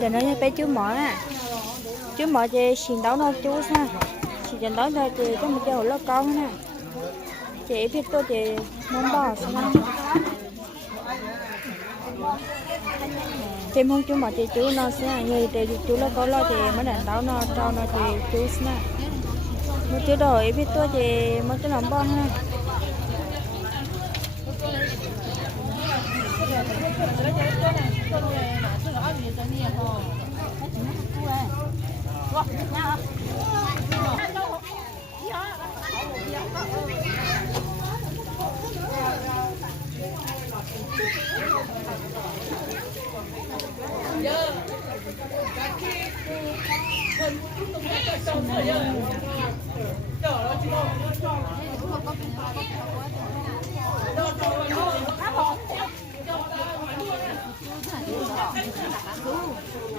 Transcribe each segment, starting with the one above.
Giờ nó bé chú mỏ nè, chú mỏ chị xin đấu nó chú sao, chị chân đấu thôi chị có một cái hồ lô con nè, chị biết tôi chị mong bò sao, chị mong chú mỏ chị chú nó sao, người chị chú lô con lo chị mới đánh đấu nó trâu nó chị chú sao, một chú đổi biết tôi chị mới cho lòng bò ha.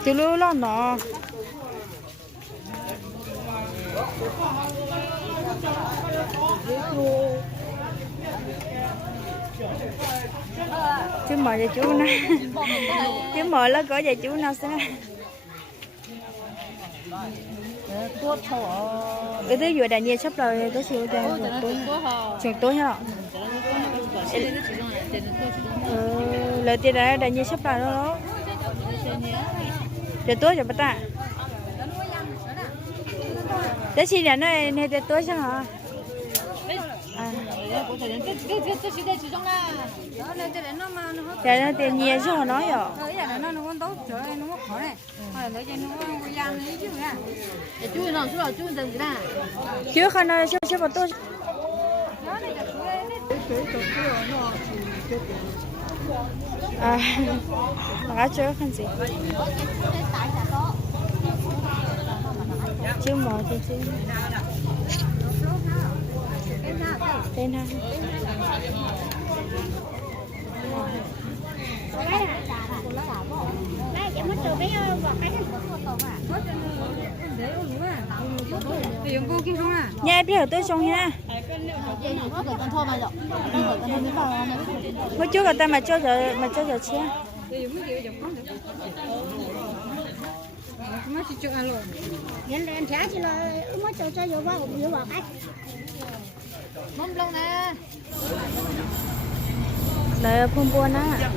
Chú lưu lo nó chú mời về chú nó chú mời nó có về chú nó sẽ cái thứ vừa đại nhiên sắp rồi tới siêu cho trường tối hả lời tiền đấy đại nhiên sắp rồi đó để tối cho bà ta để xin nhà này này để tối sao hả để nó tiền nhiều chứ họ nói rồi chứ không nói sẽ vào tôi nó chưa không gì chưa mở thì chưa tên ha nha biết ở tôi xong nha mới trước người ta mà cho giờ chia nhân em trả chỉ là mới cho vô vào nhiều vào khách mông lông nè này phun buồn á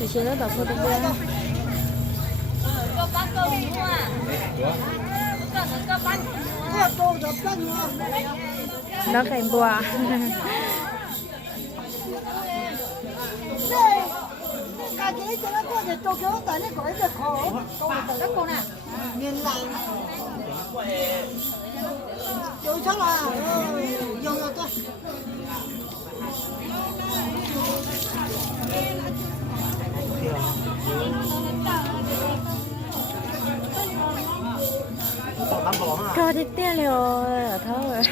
thì chỉ nó đọc phun buồn nó cảnh bùa cái gì cho nó có thể cho cái tại nó gọi là khổ tại nó con nè nhìn lại tôi chắc là dùng rồi tôi cho đi tiêu liều thôi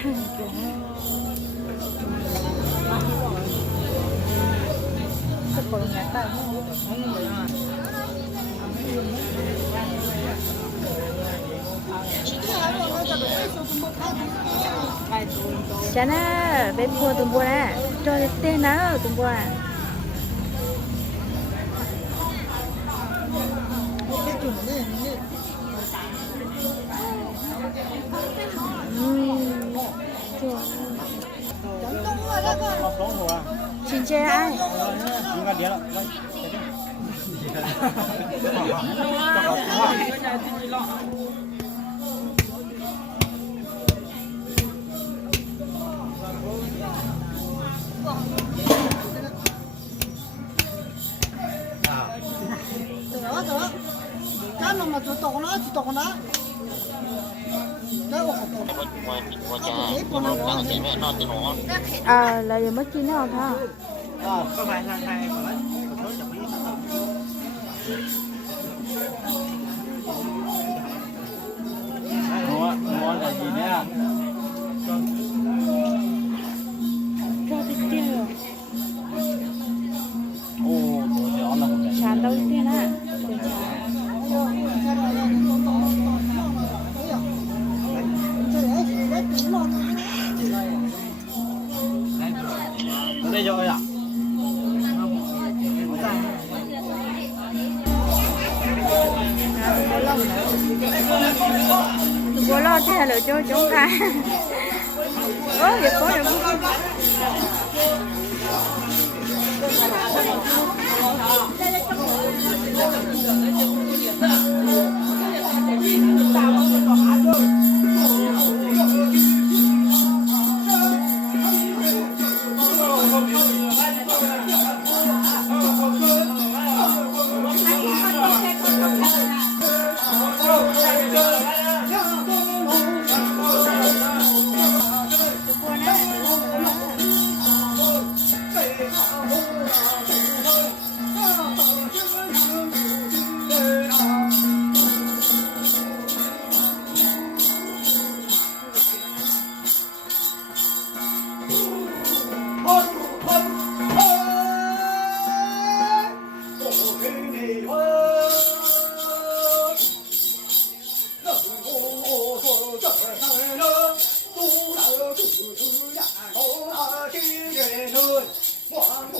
chả na bên mua tụi mua nè cho đi tiêu nó tụi mua xin chào ai là giờ mới chín nó hả? Có phải là hai món là gì nhá? Cho đi tiêu. Chán đâu tiền à? Đây rồi ạ. 我老天了就中看，哦，也不也不。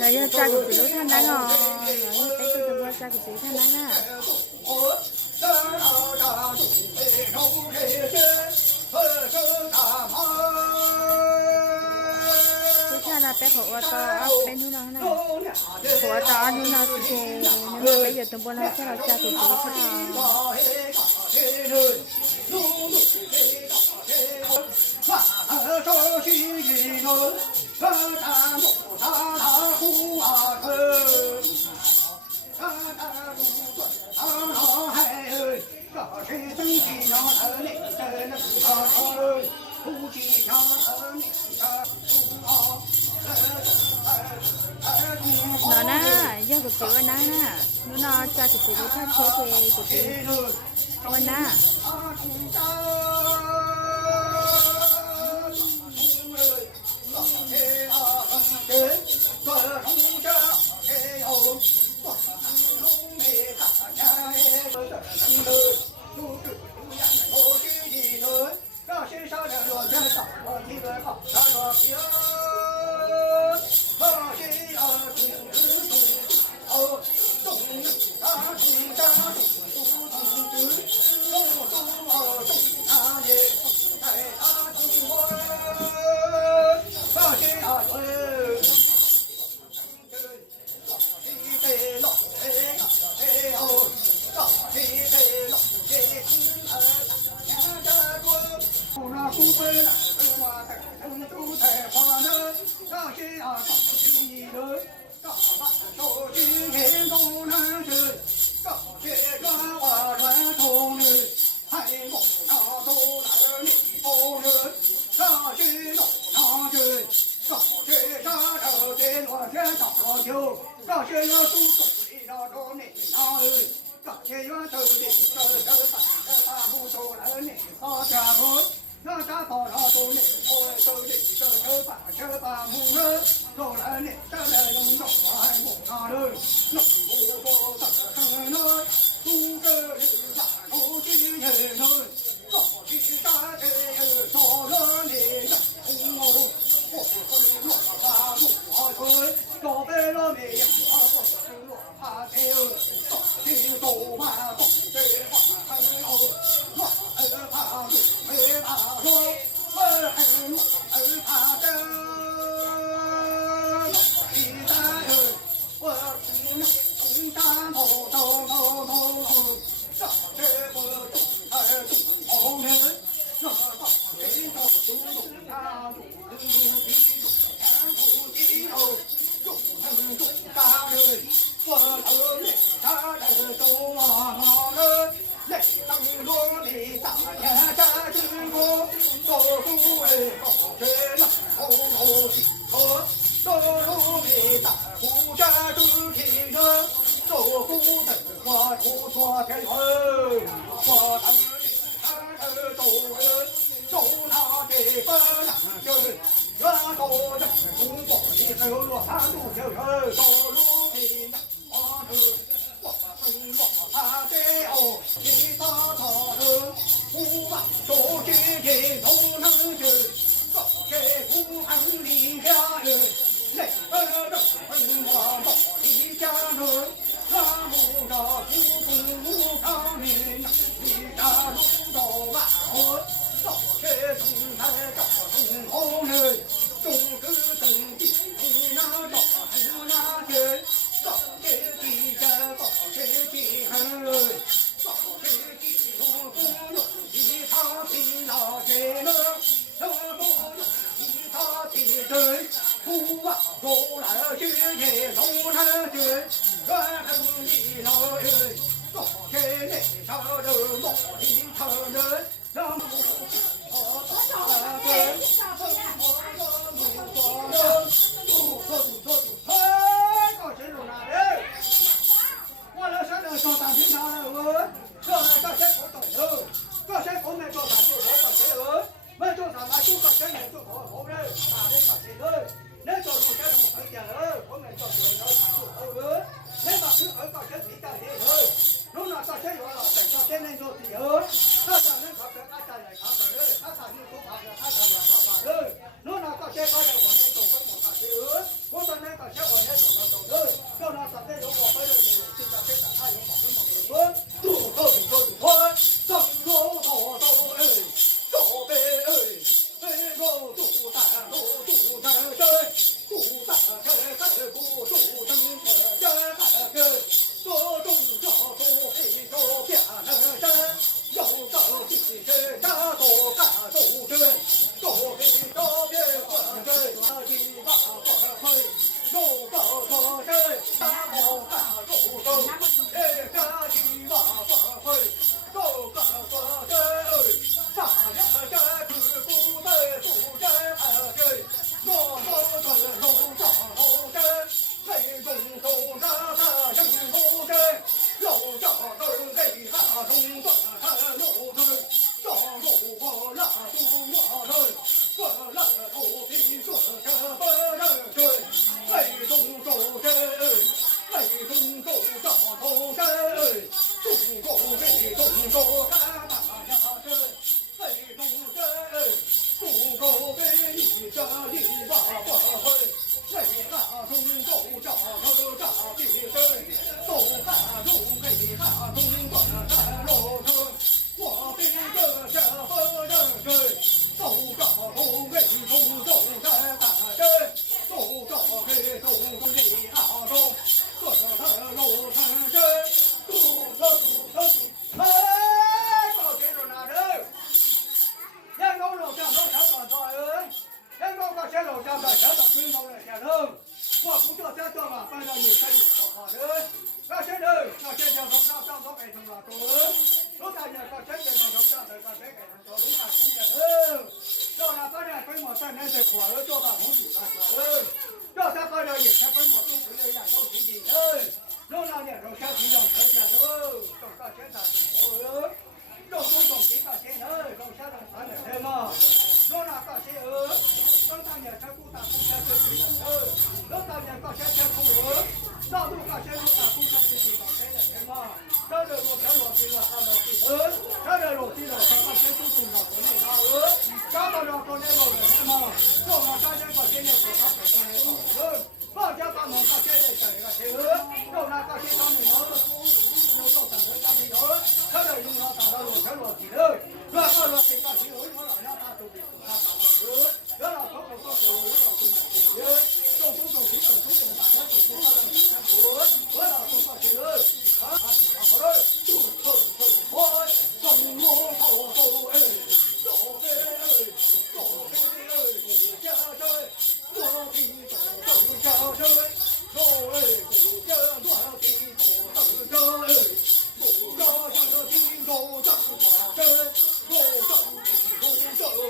Rồi giờ cha của chị thằng đáng ngò, rồi tay tôi qua cha của chị thằng đáng à. Chị thằng là bé khổ to, bé nu nó này, khổ to nu nó thì nhưng mà bây giờ tụi bọn nó sẽ là cha của chị thằng. Nó nè, giờ của chị bên nè, nó cha của chị với thằng chế của chị bên nè.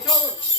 Go!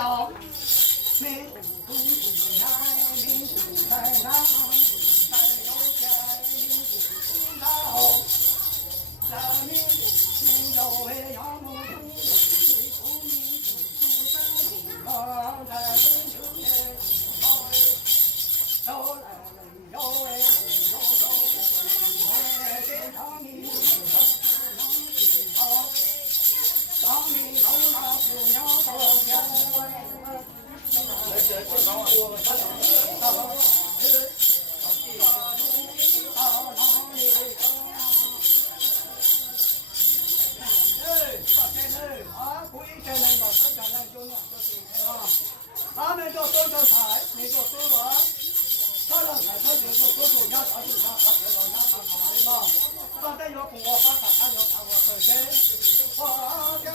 要民主主来，民主在哪？在有钱民主到，在民主有为要么主义出民主生理了，在民主内有来有为有这场民主能起好，当民有那不要高调。他们就收着财，你就收了。他让财他就收收人家财就人家财了，人家财财嘛。反正要跟我发财，他要看我本身。我家。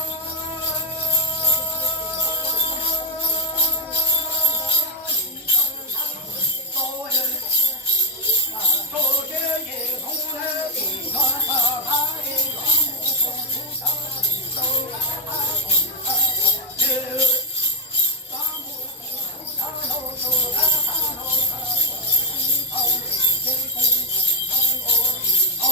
周杰也从来一传他一传不出他手当不出他老手他老他天公他我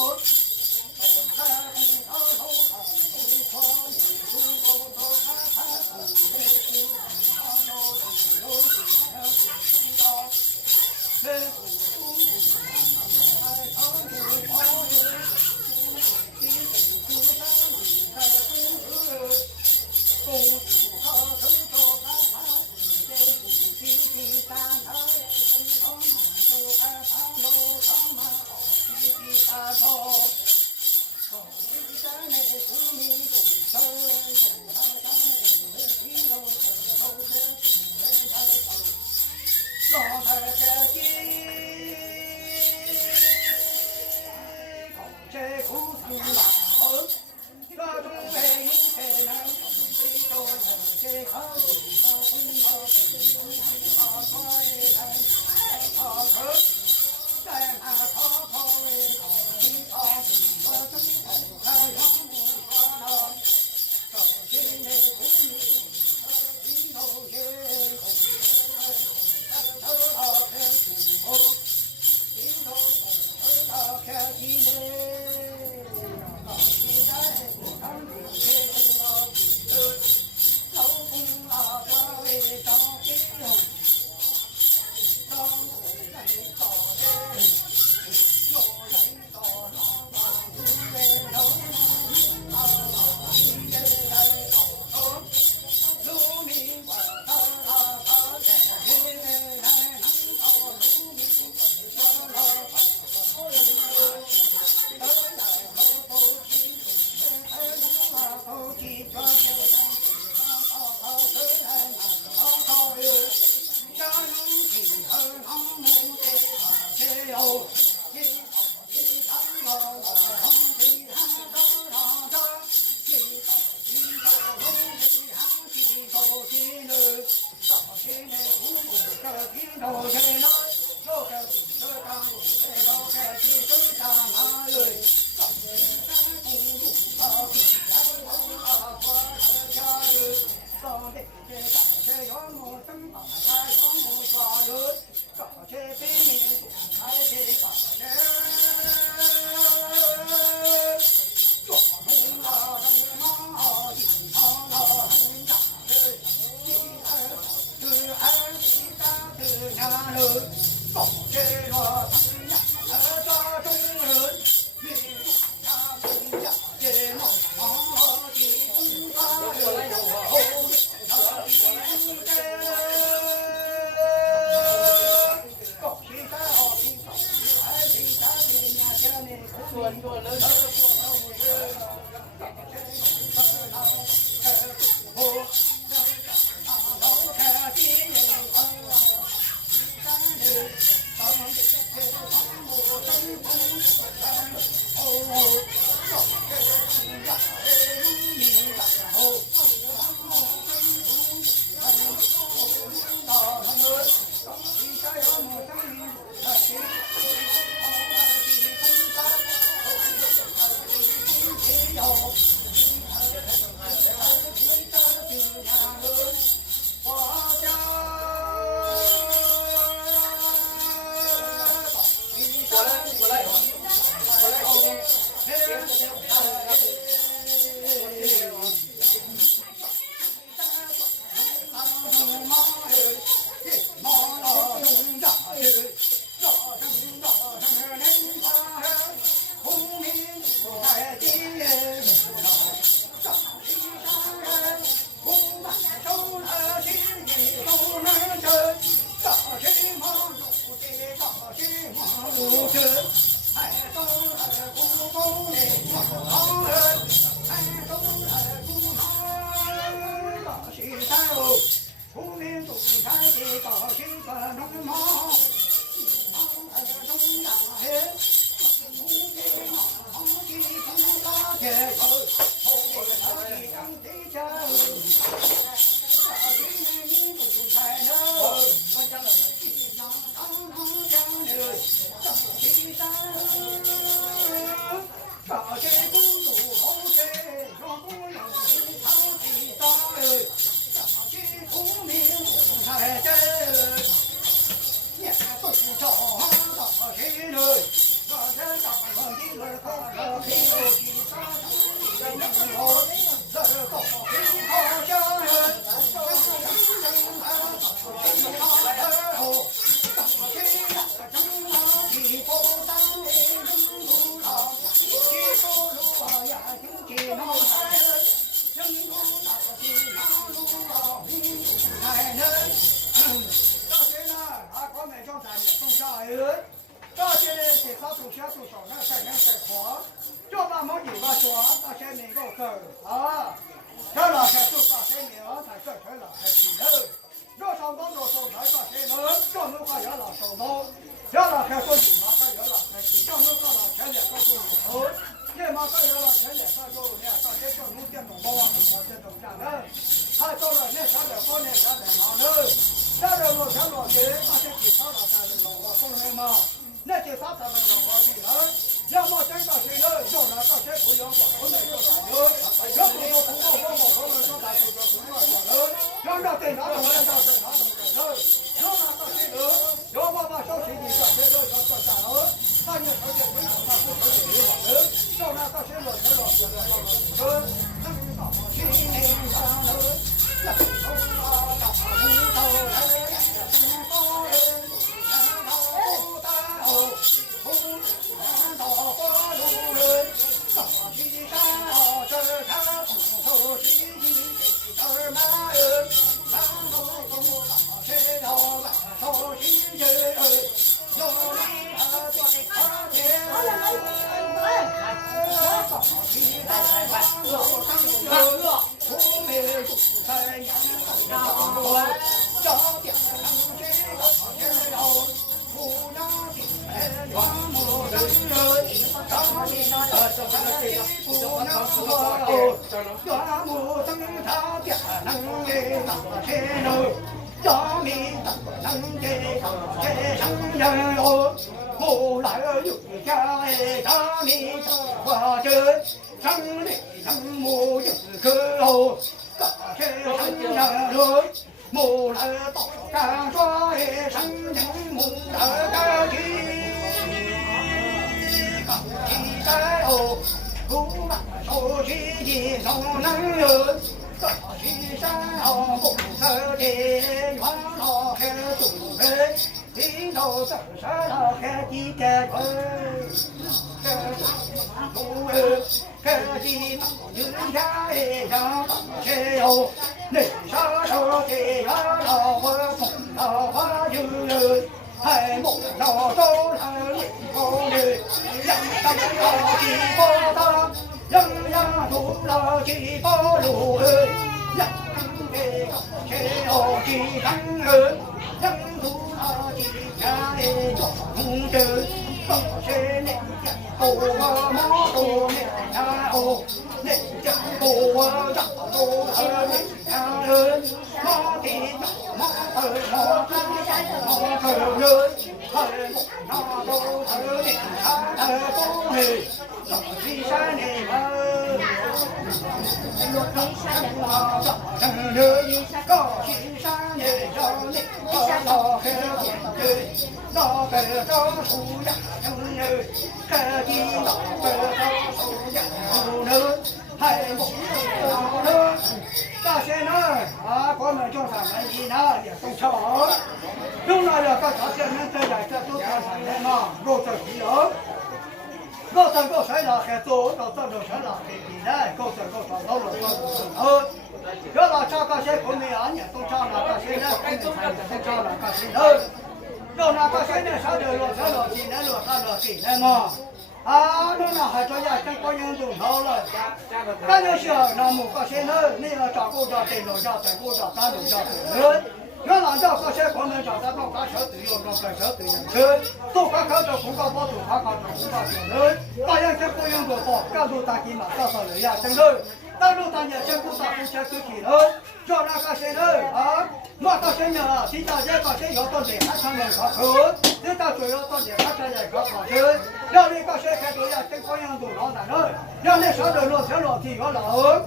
原来叫这些国门找到弄个小队友，弄个小队员车，都快靠着公告包头，快靠着公告小人，大样些不用多包，干路大金嘛，少少人呀，真的，大路大年先不打不先出去了，叫那个谁呢啊？我到现在啊，现在这个谁要到你还唱人考车，你到最后到你还唱人考车，要你个谁开头呀，跟高阳都老难了，要你小人落天落地要老。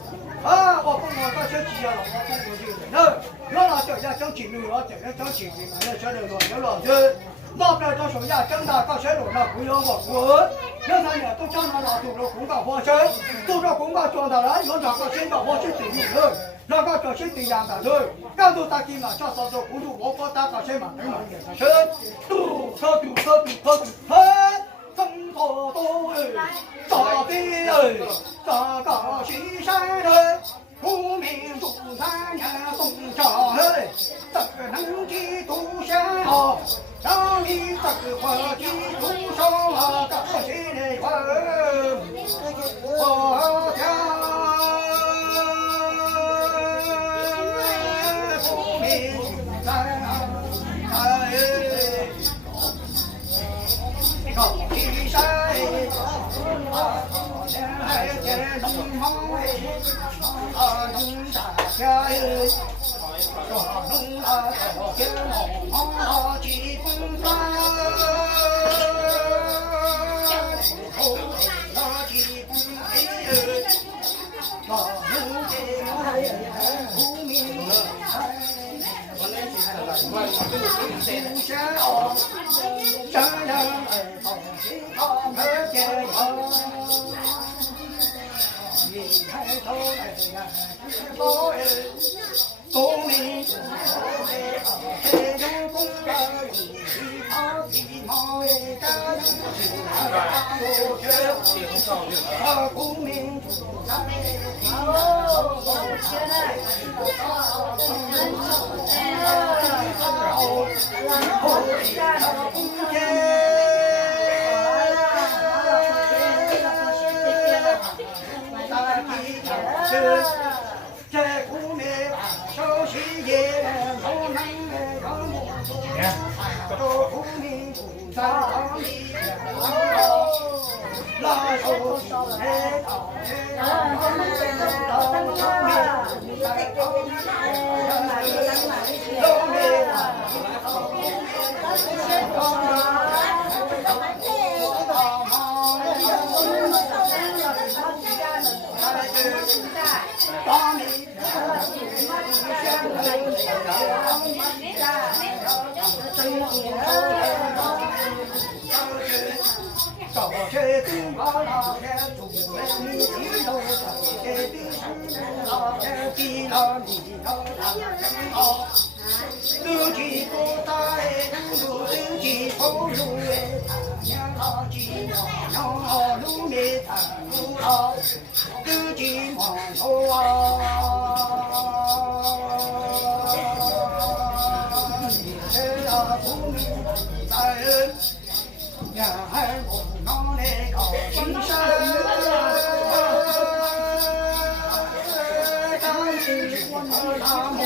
啊！我不我到这几年了，我不过就那原来叫讲金牛，我这个讲金牛嘛，那小人老有老子，老不了讲什么呀？长大搞小路那不要我过，两三年都长大了，都着公告方式，都着公告装到了，用这个现在我是最牛了，那个叫谁对样的了？干都打金嘛，叫啥子葫芦，我把打个谁嘛，对嘛也是，嘟车嘟车嘟车嘟，嘿，中国都哎，大地哎，大高西山哎。无名祖三年宋朝哎，这能记读下哦，让你这个活记读上啊，这些人我家无名祖三哎，高西山哎，天龙王哎。农大家哎，说农啊，天龙啊，几风帆，哦，那几风哎，那农家无名哎，天下哦，这样哎，东西他们皆有。一抬头来呀，是否哎，功名哎，谁有功劳一跑皮毛哎，干出去大路去，啊，功名这苦命手洗也不能让我做苦命不在当里拉手哎找些地方老天主人，你地头找些地方老天地老你老好，自己不带，不自己投入哎，娘老几娘路没谈路老，自己忙头啊。呀，我拿来高青山，当时我那梦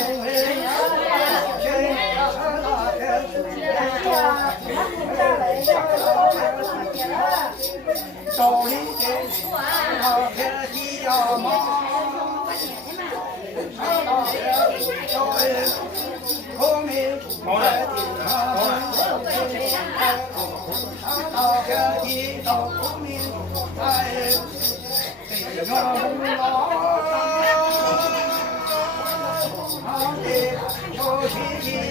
手里的天地呀忙，后面来大家一道不明白，这个老的手起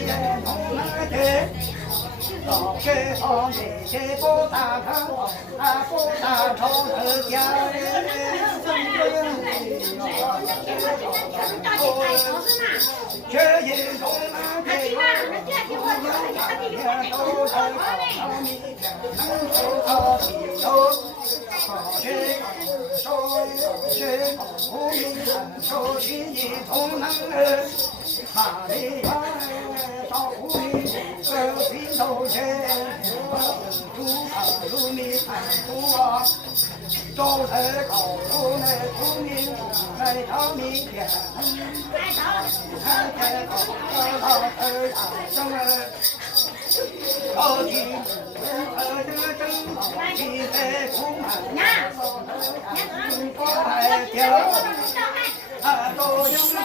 的弄来的，老些方的些不打看，不打朝人家却也从那陪我，都是好米能手好皮头，好些手些无名手心一同能哪里来找无名手皮头些，土卡路米看土啊。周台高处那出名，来到明天，看见高老头啊，生儿，高兴，这正好你在空门，我来听，都有路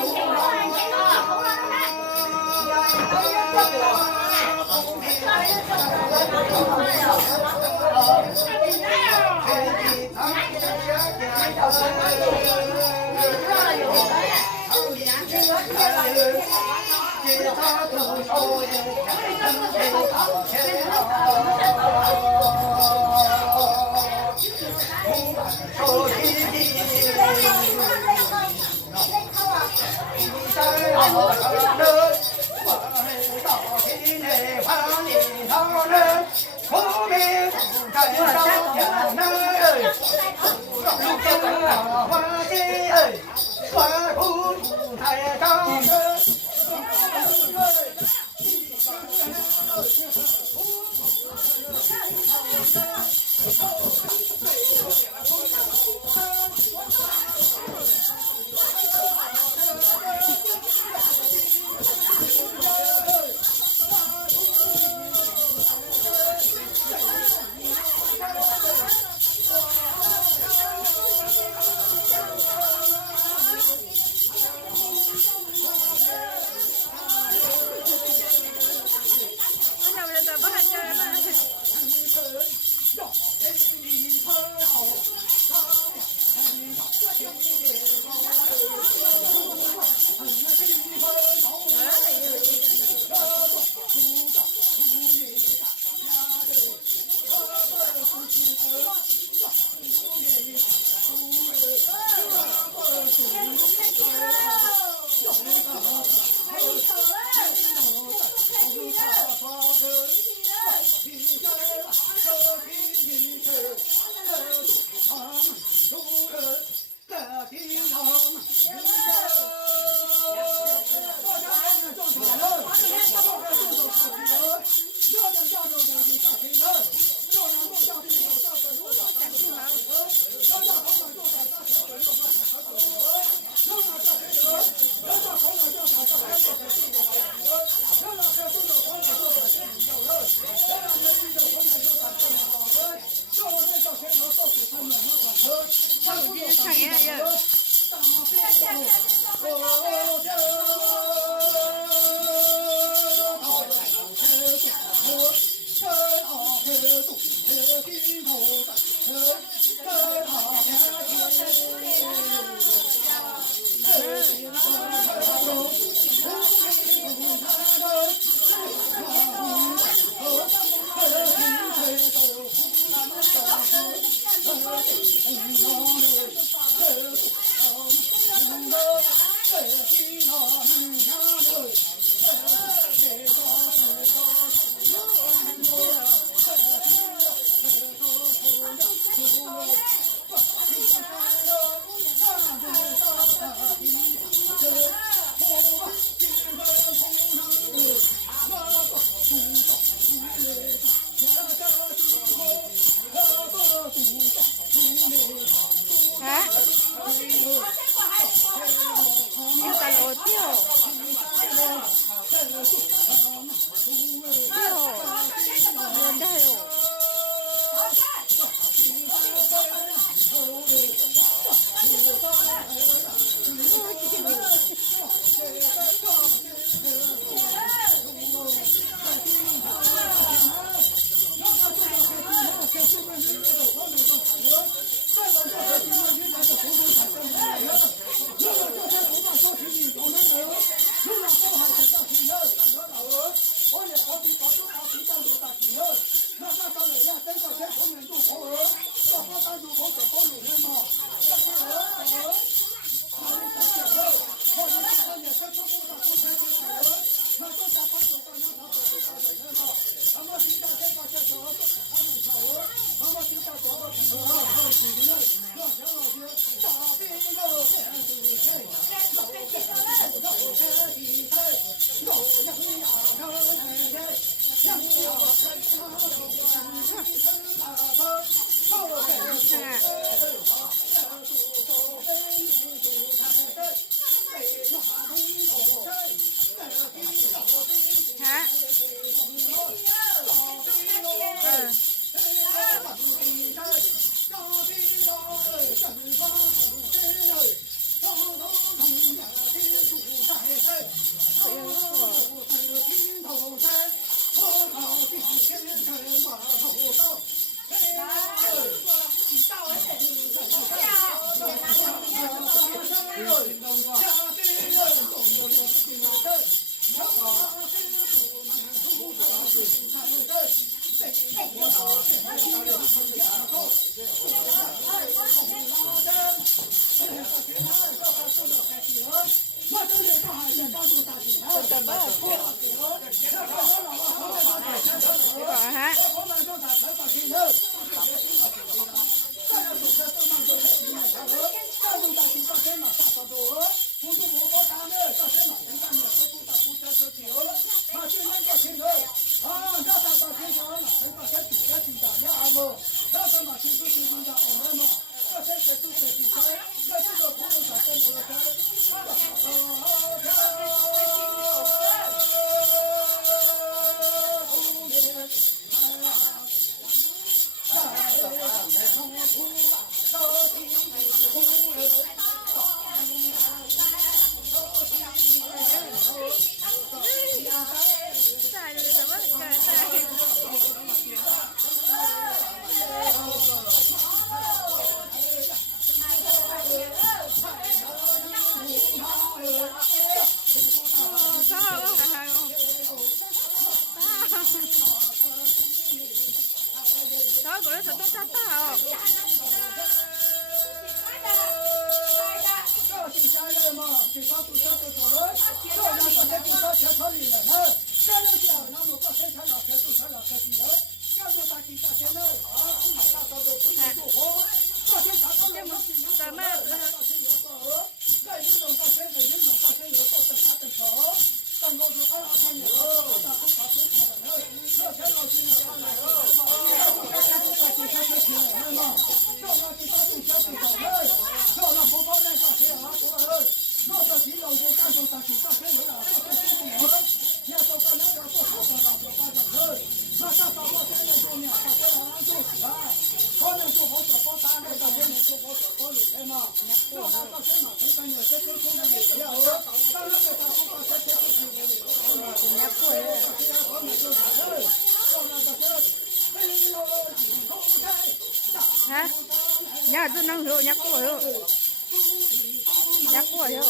Có hả? Đó, của nó thật tốt chắc tao. Hả? Nhà tôi năng hiệu nhắc của hiệu. Nhắc của hiệu.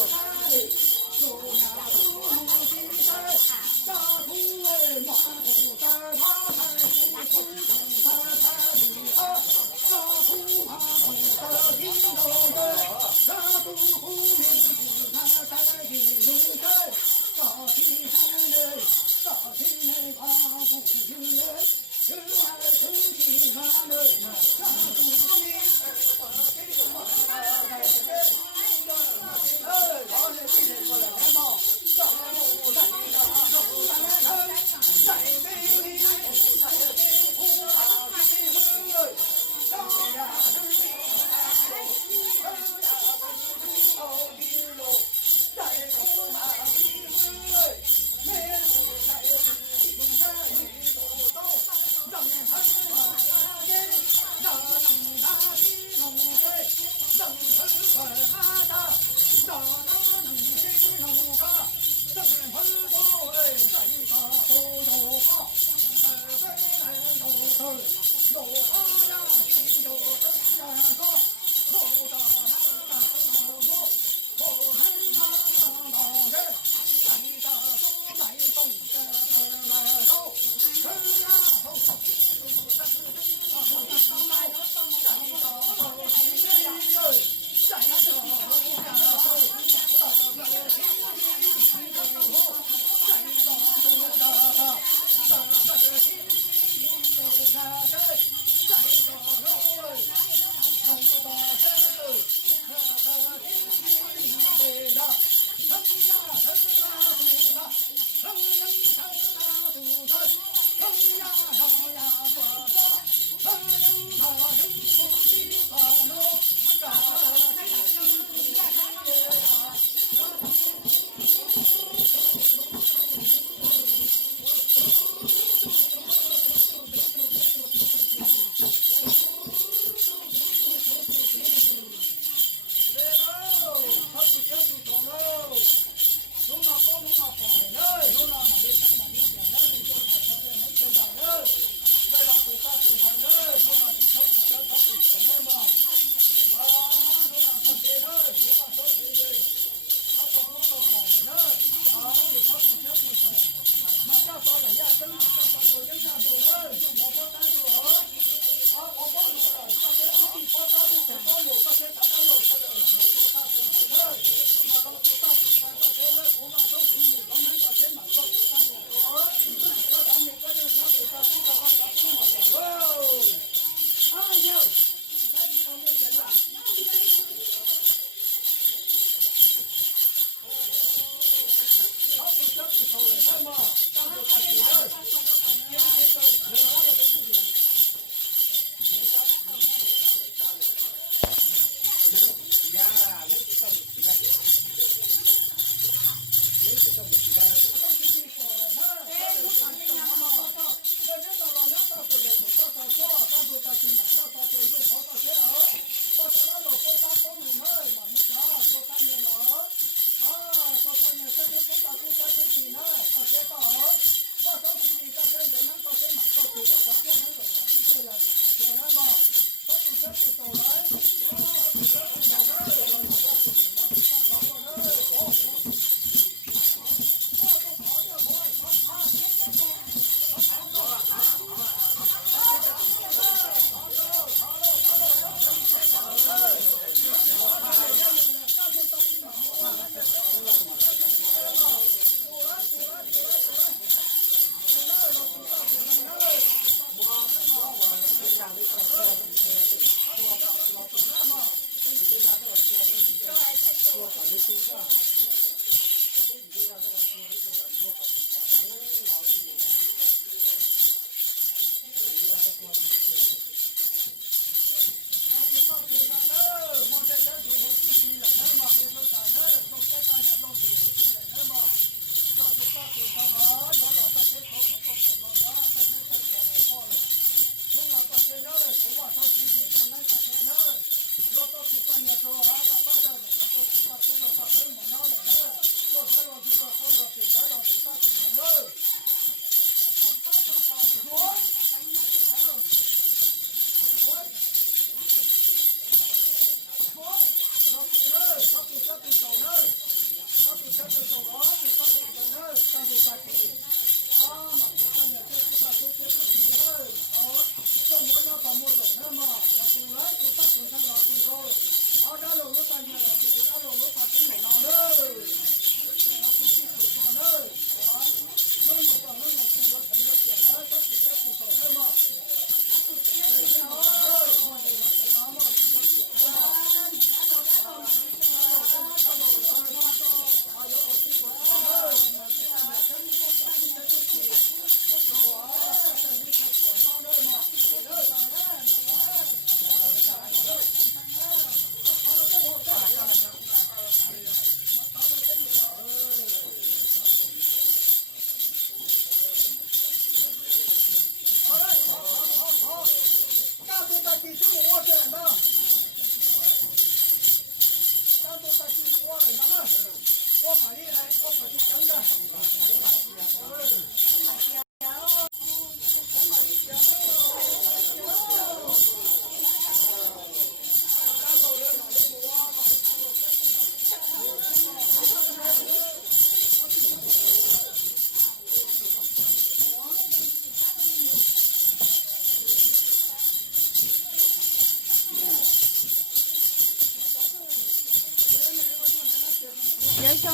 nhớ cho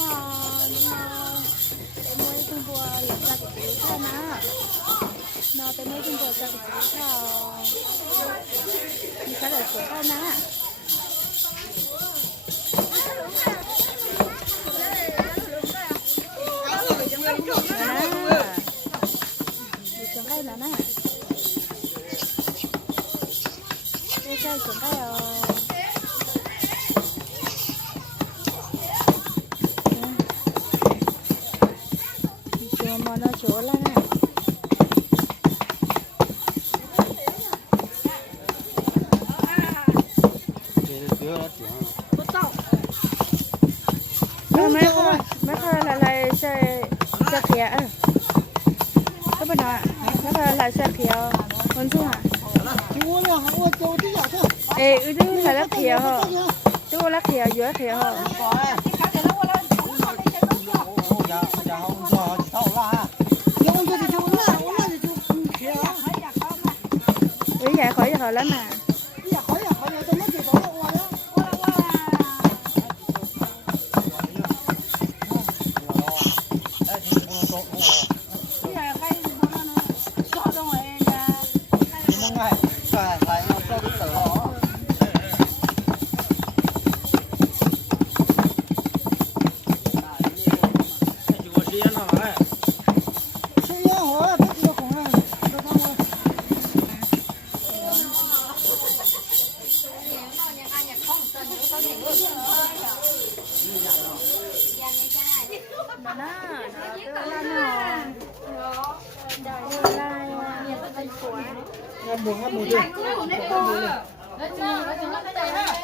em mới chung bùa lập ra cái tiểu thay ná nó tới mới chung bùa ra cái tiểu thay đi cái là tiểu thay ná trồng cây là nè đây cây trồng cây mà nó chỗ là nè mấy thôi là xe kia các bạn ạ mấy thôi là xe kia con chung à ê ừ là lá kia hả chú lá kia dưới kia hả Hãy subscribe cho kênh Ghiền Mì Gõ để không bỏ lỡ những video hấp dẫn. แล้วน่ะ 呀，好呀，好呀，怎么就到我了？我了，你还还不能抓着我呢？mong ngày phải phải cho đi tờ họ chỉ có xe nào đấy 吃烟火，别这个红了，别帮我。nó đưa lan hòn đưa lan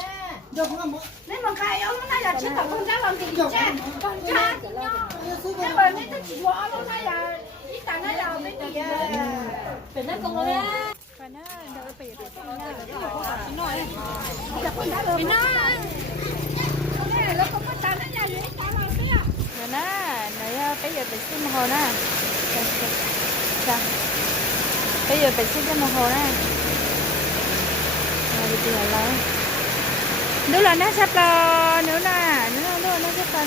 bên của ngâm mùi đi nếu mà khai ông nói là chứ không dám làm gì cha con cha thì nhau nếu mà mấy cái chị bỏ nó nói là ít tặng nó là mấy chị phải nói cùng rồi và nó đỡ bị mình nói này nó không có tặng nó nhà gì tặng mà biết rồi nó bây giờ bị xin hồ nè bây giờ bị xin cho một hồ nè rồi bây giờ là nếu là nó sắp là nữa nè nếu nó sắp là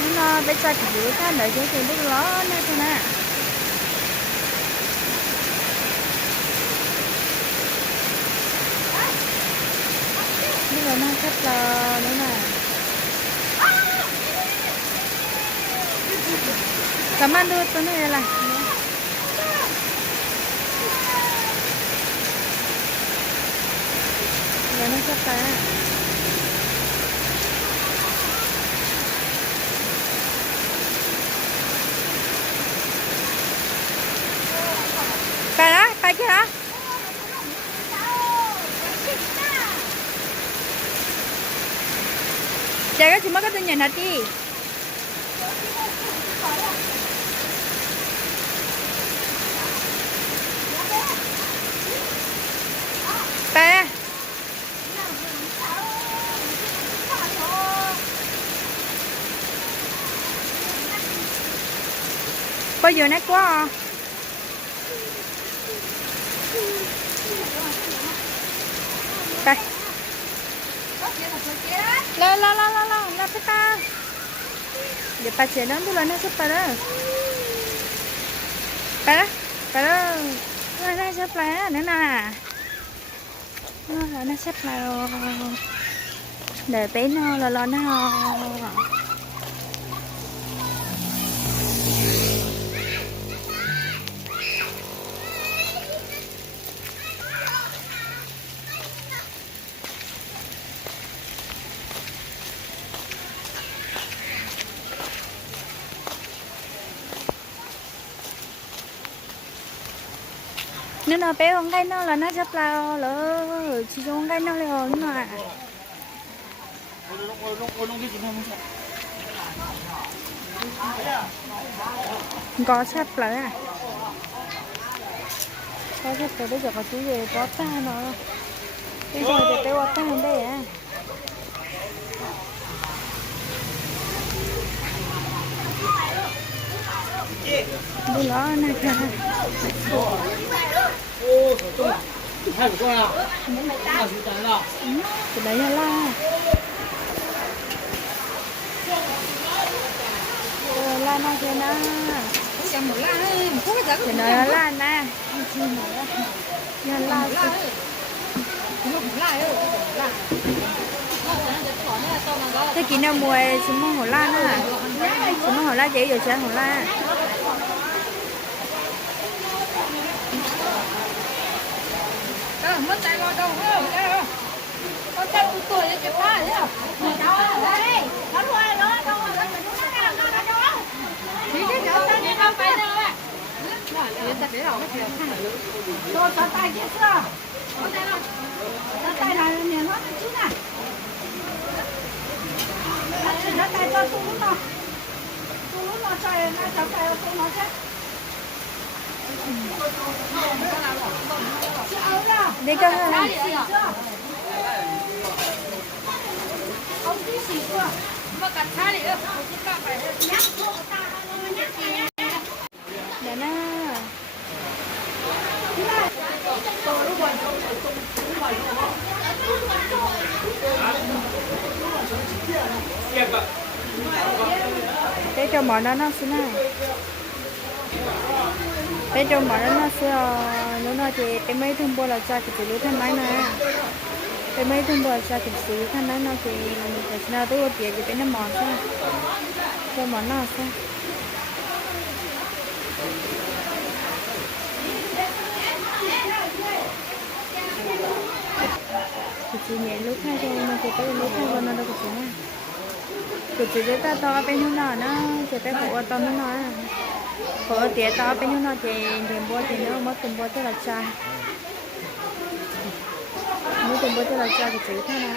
nếu nó bây giờ thì giữ cái đợi cho tiền nước ló nè thôi nè bây giờ nó sắp là nữa nè cảm ơn đưa tôi này là rồi nó sắp làไปนะไปแค่นะเจ๊ก็ชิมก็ตัวใหญ่นะที่ไปbây giờ nó quá à đây la peta để bà trẻ nó là nó sắp vào đó nó sắp vào nữa nè nó sắp vào để bé nó là lo nó nên là bé con gái nó là nó sắp lao lỡ chỉ cho con gái nó lên nữa mà có sắp lại à có sắp tới bây giờ có chú về có ta nó bây giờ thì bé có ta ở đây à đi đó này hai của con à là chú trái nào cái đấy là la nó thế na chẳng một la thôi một cái gì thì nó là la na nhân la thế kỹ nào mùa chúng mong hổ la nữa à chúng mong hổ la dễ rồi sẽ hổ la mất tay vào đâu con tay tụi tuổi cái phá đấy à đó đây nó nuôi nó đâu nó đâu chỉ cái chỗ tay đi đâu phải đâu ạ rồi cho tay kia chưa cho tay là miền nó chứ nè nó tay cho tu nó chạy nó cho tay tu nó chứ đi cơ hả ông tí xịt chưa mà cắt thái đi ơ phải nhắc để nó cho mọi nó xí nè bé cho mọi nó sẽ nó thì cái mấy thùng bò là cha cái chỉ lúa thanh máy nè cái mấy thùng bò là cha cái chỉ lúa thanh máy nó thì nào tôi tiền thì cái nó mòn sao cho mọi nó sao thì chỉ nhẹ lúc hai thôi mà chỉ tới lúc hai nó đâu có chuyện à cứ chỉ để ta to bênนู้นnó chỉ tới khổ to nó nói khổ tiệt to bênนู้นthì bố thì nó mất tiền bố tức là cha mất tiền bố tức là cha thì chỉ thế nào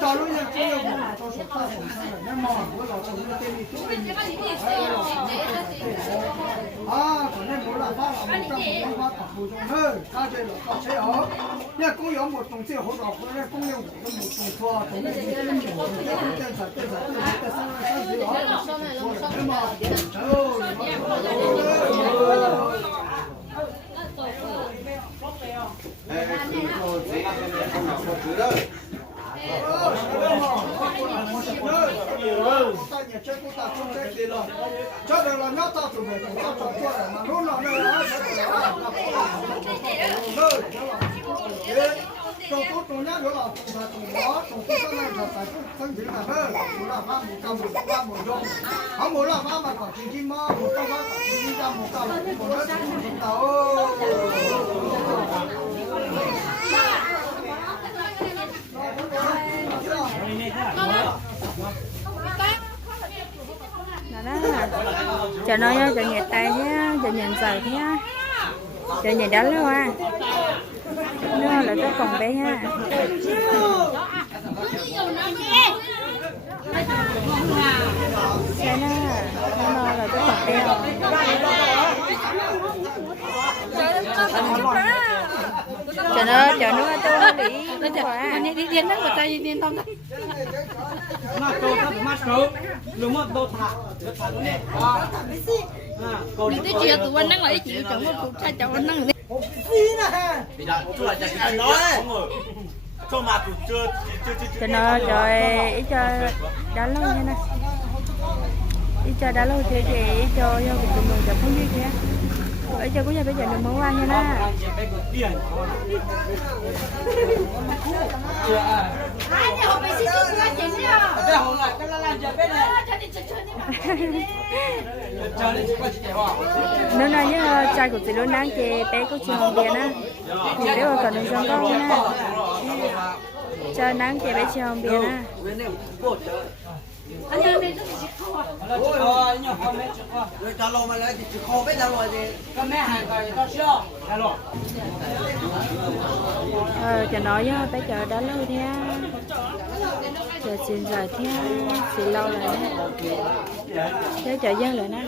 cho lúc này tôi dùng cho số ta sản xuất nên mà với là trong cái tên thì còn nên muốn là phát là 100% phát tập bù trong hơi ta chơi là có chế ở nhưng cũng có một đồng chí hỗ trợ của nên cũng有một đồng thua tổng cái gì tên nhưng mà cho được là nhớ tao tụi mình tao chọn qua mà lúc nào nữa trong tốt trong nhá đó là tụi đó trong tốt này là phải phân biệt là hơn là pha một cam một pha một dòng không muốn là pha mà còn chỉ mà một cam pha còn chỉ ra một cam một đó một tàu cho nó cho nhẹ tay nhé cho nhìn dài nhé cho nhìn đánh luôn à nó là cái còn bé ha xe nó là cái còn bé cho nó tôi đi đi nó của tay đi tông mà tôi thắt mắt số đúng không tôi thả luôn nè mình tới chiều tụi anh đang lấy chị chồng một cục chai chồng anh đang bây giờ tôi là chạy anh nói cho mà tụi chưa cho nó rồi ý cho đá lâu nha nè ý cho đá lâu thì ý cho cái tụi mình chụp không như thế ý cho cũng như bây giờ đừng muốn ăn nha nè nó nói với trai của chị luôn đang kề bé có chuyện hồng biển á thì bé vào cần trong con nha cho nắng kề bé chuyện hồng biển á cho lâu mà lại chỉ khô biết đâu rồi thì các mẹ hàng rồi to chưa alo cho nói với bé chờ đã lâu nha chờ xin rồi nha xin lâu rồi nè chờ dân rồi nè